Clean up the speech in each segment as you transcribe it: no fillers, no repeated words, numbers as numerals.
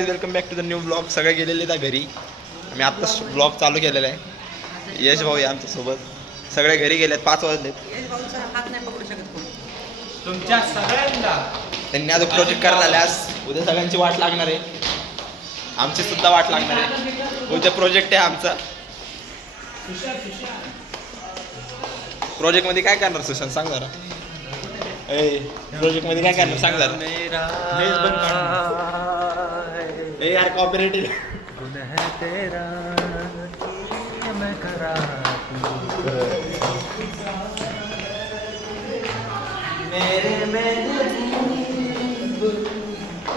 Welcome back to the new blog. सगळे गेलेले त्या घरी. आम्ही आत्ताच ब्लॉग चालू केलेला आहे. यश भाऊ आहे आमच्यासोबत. सगळे घरी गेलेत. 5 वाजलेत. तुमच्या सगळ्यांना त्यांनी आज प्रोजेक्ट करायला आल्यास उद्या सगळ्यांची वाट लागणार आहे. आमची सुद्धा वाट लागणार आहे. उद्या प्रोजेक्ट आहे आमचा. प्रोजेक्ट मध्ये काय करणार सुशांत सांग जरा. प्रोजेक्ट मध्ये काय करणार सांग जरा. यार कॉपीराइट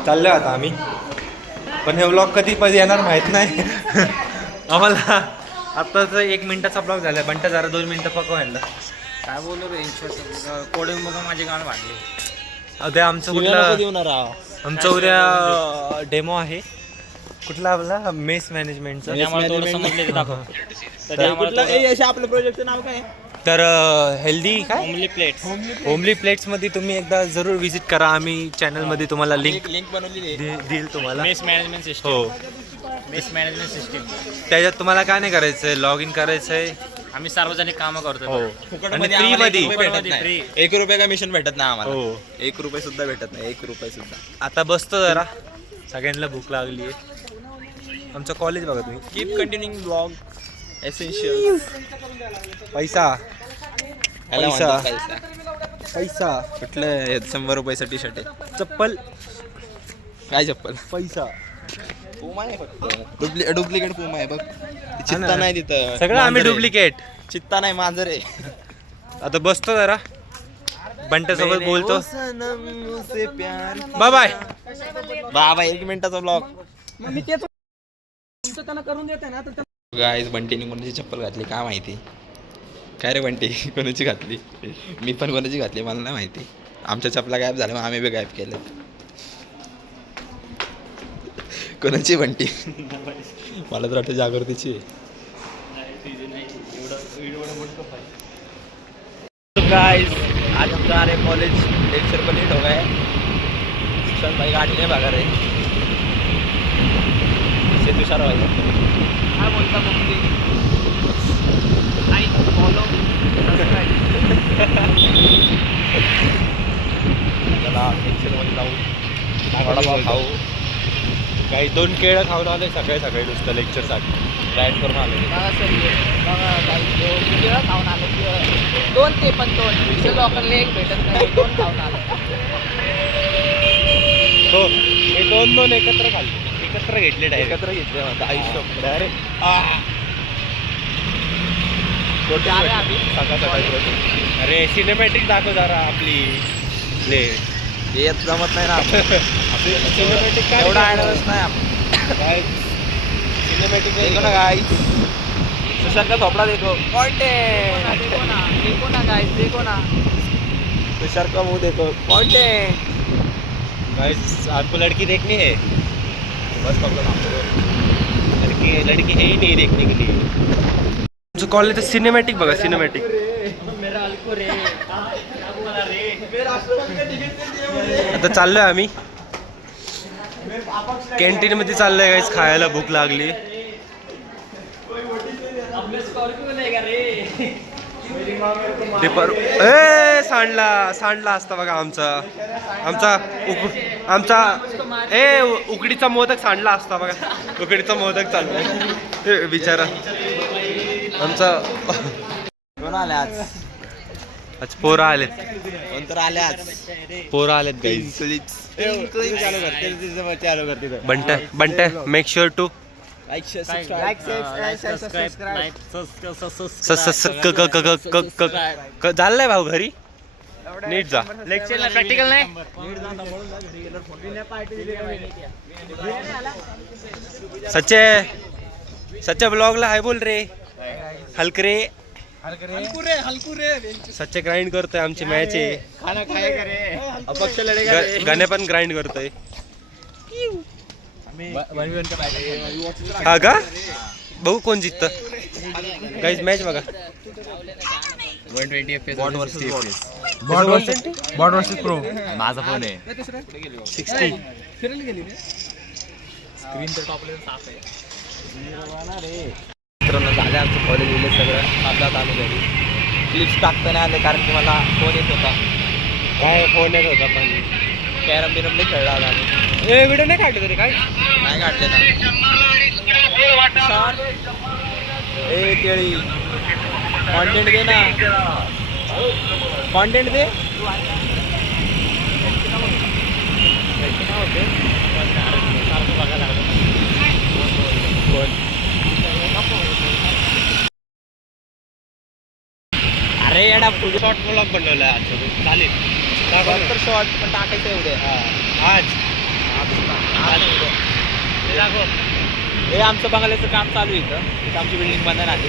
चाललोय आता आम्ही. पण हे व्लॉग कधी येणार माहित नाही आम्हाला. आत्ताच 1 मिनिटाचा ब्लॉग झाला. बंटा जरा 2 मिनिटं पकवायला काय बोलू रे कोडिंग बघा माझे गाणं वाढले. उद्या आमचं कुठलं आमचं उद्या डेमो आहे. कुठला आपला मेस मॅनेजमेंटचा. आपलं प्रोजेक्टचं नाव काय. तर हेल्दी काय होमली प्लेट्समध्ये तुम्ही एकदा जरूर व्हिजिट करा. आम्ही चॅनलमध्ये तुम्हाला लिंक बनवलेली देईल तुम्हाला. Mess management system. हो मेस मॅनेजमेंट सिस्टीम. त्याच्यात तुम्हाला काय नाही करायचं आहे. लॉग इन करायचं आहे. आम्ही सार्वजनिक कामं करतो. हो आणि फ्री मध्ये फ्री. 1 रुपये का मिशन भेटत नाही आम्हाला. हो 1 रुपये सुद्धा भेटत नाही. 1 रुपये सुद्धा. आता बसतो जरा. सगळ्यांना भूक लागली आहे. आमचं कॉलेज बघा तुम्ही. Keep continuing blog essential. पैसा पैसा पैसा कुठलं 100 रुपयाचं टी शर्ट आहे. चप्पल काय चप्पल. पैसा पुमा आहे फक्त. डुप्लिकेट पुमा आहे बघ. चित्ता नाही तिथं. सगळं आम्ही डुप्लिकेट. चित्ता नाही मांजर आहे. आता बसतो जरा. बंट्यासोबत बोलतो. Bye bye. बाबा 1 मिनिटाचा ब्लॉग. मी तेच त्यांना करून देते ना. गाईज बंटीने कोणाची चप्पल घातली काय माहिती. काय रे बंटी कोणाची घातली. मी पण कोणाची घातली मला नाही माहिती. आमच्या चपला गायब झाल्या मग आम्ही बी गायब केलं. कोणाची बंटी. मला तर वाटतं जागृतीची आहे. गाइस आज हम जा रहे हैं कॉलेज. लेक्चर पर लेट हो गए. शिक्षण भाई गाड़ी नहीं भागा रहे. से तुषार भाई काय बोलता मग आई फॉलो चला लेक्चरमध्ये जाऊ. वडापाव खाऊ. काही 2 केळं खाऊन आले सकाळी सकाळी नुसतं लेक्चरसाठी. डाएट करून आले. केळं खाऊन आलो. 2 ते पण 2 लोकांना 1 भेटत नाही. 2 खाऊन आलो. हो हे 2 एकत्र खाल्ले. एकत्र घेतले डायरेक्ट. एकत्र घेतले म्हणता आयुष्य डायरेक्ट. जा रहे हैं अभी. सकाळ सकाळी. अरे सिनेमॅटिक दाखव जरा आपली प्ले. येत जमत नाही ना. सिनेमॅटिक काय एवढा ॲडव्हान्स नाही आपण. काय सिनेमॅटिक देखो ना गाइस. सुशांत का थोपड़ा देखो. कॉन्टेंट. देखो ना गाइस. देखो ना. तुषार का मुंह देखो. कॉन्टेंट. गाइस आपको लड़की देखनी है. बस पकडून लड़की है ही नहीं देखने के लिए. जो कॉलेज सिनेमॅटिक बघा. सिनेमॅटिक आता चाललोय आम्ही कॅन्टीन मध्ये. चाललोय गाईस खायला. भूक लागली. सांडला असता बघा आमचा उकडीचा मोदक सांडला असता बघा. उकडीचा मोदक चाललाय बिचारा आमचा. कोण आले आज. आज पोरं आलेत. कोण तर आले आज. पोरं आलेत गाईस. चालू करते. बंट्या मेक शुअर टू चाललंय भाऊ घरी. नीट जा. लेक्चरला प्रॅक्टिकल नाही. सच्चे ब्लॉगला हाय बोल रे. हलकरे सच्चे ग्राइंड करतोय. आमची मॅच आहे. अपक्ष लढेगा. गाणे पण ग्राइंड करतोय. हा का बघू कोण जिंकतं. गाईज मॅच बघा. 120 FPS. Bot versus pro. माझा फोन आहे 60. स्क्रीन तर टॉपला साफ आहे. मित्रांनो झाले आमचं कॉलेज विलेज सगळं आपल्या आलो घरी. क्लिप्स टाकता नाही आले कारण की मला फोन येत होता. काय फोन येत होता पण कॅरम बिरम नाही खेळला होता आम्ही. ए व्हिडिओ नाही काढले तरी काय नाही काढले ना. ए केळी कॉन्टेंट दे ना. Content they. अरे येडा पुढे शॉर्ट ब्लॉग बनवला आहे चालेल तर शॉर्ट पण टाकायचं उद्या. आज हे आमचं बंगल्याचं काम चालू आहे इथं. इथं आमची बिल्डिंग बांधायला आली.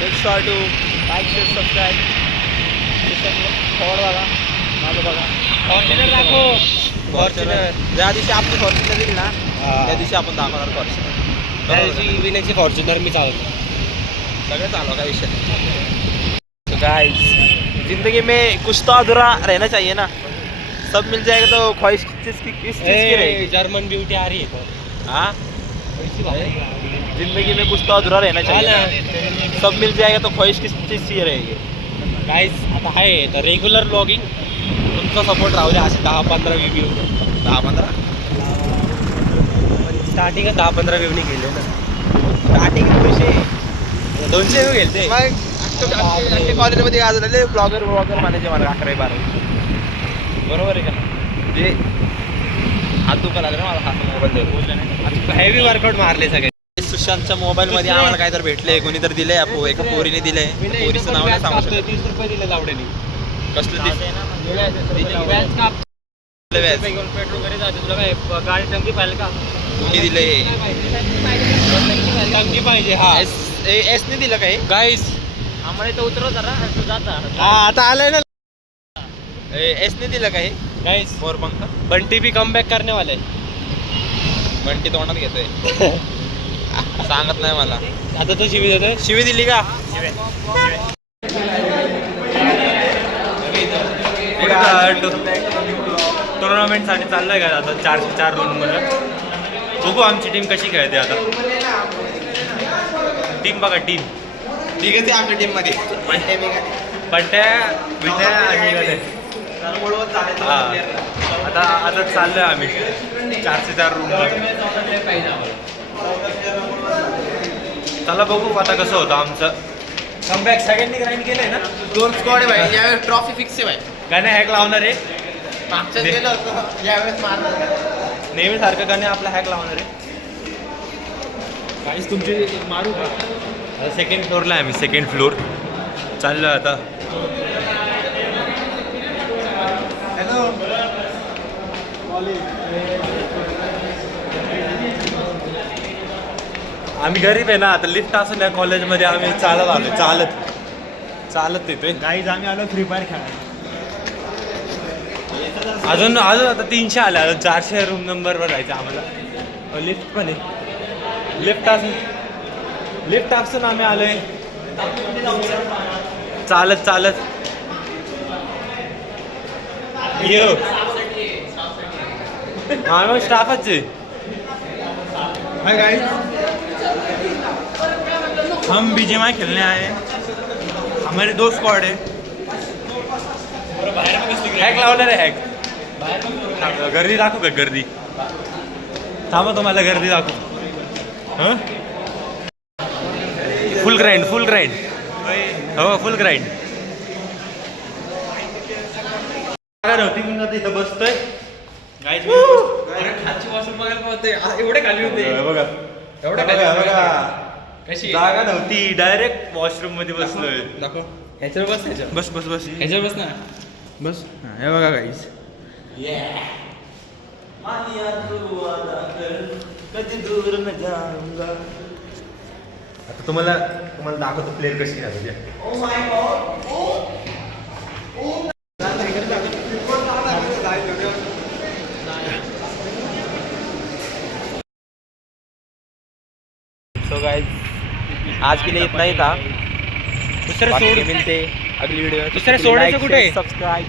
Next short to like share subscribe. Forward बघा माझं बघा. फॉर्च्युनर दाखव. फॉर्च्युनर ज्या दिवशी आपली फॉर्च्युनर येईल ना त्या दिवशी आपण दाखवणार फॉर्च्युनर. त्या दिवशी विनाची फॉर्च्युनर मी चालवतो. सगळं चालू काय विषय नहीं. तो गाइस जिंदगी में कुछ तो अधूरा रहना चाहिए ना. सब मिल जाएगा तो ख्वाहिश किस चीज़ की रहेगी. जर्मन ब्यूटी आ रही है. हाँ जिंदगी में कुछ तो अधूरा रहना चाहिए. सब मिल जाएगा तो ख्वाहिश किस चीज़ की रहेगी. गाईज आता आहे तर रेग्युलर ब्लॉगिंग तुमचा सपोर्ट राहू द्या. असे 10-15 व्ह्यू 10-15 स्टार्टिंग 10-15 व्ह्यूनी गेले ना. स्टार्टिंग 200 व्ह्यू गेले ते. मग कॉलेजमध्ये आज झाले ब्लॉगर म्हणायचे मला 11-12 बरोबर आहे का ना. जे हात दुखायला लागला ना मला हात मोबाईल बोललं नाही. हेवी वर्कआउट मारले सगळे. सुशांतच्या मोबाईलमध्ये आम्हाला काहीतरी भेटले. कोणीतरी दिले एका पोरीने दिले. पोरीचं नाव नाही सांगू शकत. 30 रुपये दिले लावडेनी. कसलं पेट्रोल घरी जाते तुला काय गाडी टंकी पाहिजे का. कोणी दिले. टंकी पाहिजे. हा एसने दिलं काय. गाईज आम्हाला इथं उतरव जरा जाता. हा आता आलाय ना. एसने दिलं काय. गाईज मोरपंख बंटी भी कम बॅक करने वाले. बंटी तोंडात घेतोय. सांगत नाही मला. आता तो शिवी देतोय. शिवी दिली का. टुर्नामेंटसाठी चाललंय का आता 404 रूममध्ये. बघू आमची टीम कशी खेळते आता. टीम बघा टीम. ठीक आहे ते आमच्या टीम मध्ये पट्ट्या बिट्या आणि गले. हा आता आता चाललोय आम्ही 404 रूमवर. चला बघू आता कसं होतं आमचं कमबॅक. सगळ्यांनी ग्राइंड केलंय ना. 2 स्क्वॉड आहे भाई. यावेळेस ट्रॉफी फिक्स आहे भाई. गाणे हॅक लावणार आहे. मागच्याच गेलं होतं यावेळेस मारणार. नेहमी सारखं गाणे आपला हॅक लावणार आहे. काहीच तुमची मारू का. आता सेकंड फ्लोअरला आहे आम्ही. सेकंड फ्लोअर चाललो आता. आम्ही गरीब आहे ना. आता लिफ्ट असून या कॉलेजमध्ये आम्ही चालत आलो. चालत येतोय. गाईज आम्ही आलो फ्री फायर खेळायला. अजून आता 300 आले. अजून 400 रूम नंबरवर जायचं आम्हाला. लिफ्ट पण आहे. लिफ्ट असून आम्ही आलोय चालत. ये आम्ही स्टाफच आहे. हाय गाइस, हम बीजीएमआई खेलने आए हैं. हमारे 2 स्क्वाड है. हॅक लावणार आहे. हॅक गर्दी दाखवू का. गर्दी थांबा तुम्हाला गर्दी दाखवू. हां फुल ग्राइंड हो फुल ग्राइंड. होती मी आता इथं बसतोय. खालची वॉशरूम बघायला पाहते. एवढे खाली होते. बघा बघा कशी जागा नव्हती. डायरेक्ट वॉशरूम मध्ये बसलोय. दाखव. ह्याच्यावर बस. ह्याच्यावर बस ह्याच्यावर बस ना. बस. हे बघा गाईज. आता तुम्हाला दाखवतो प्लेयर कशी घालूया. सो गाइस आज के लिए इतना ही था. दुसरं बाकी सोड मिलते अगली वीडियो. दुसऱ्या सोडायचं कुठे? सब्सक्राइब.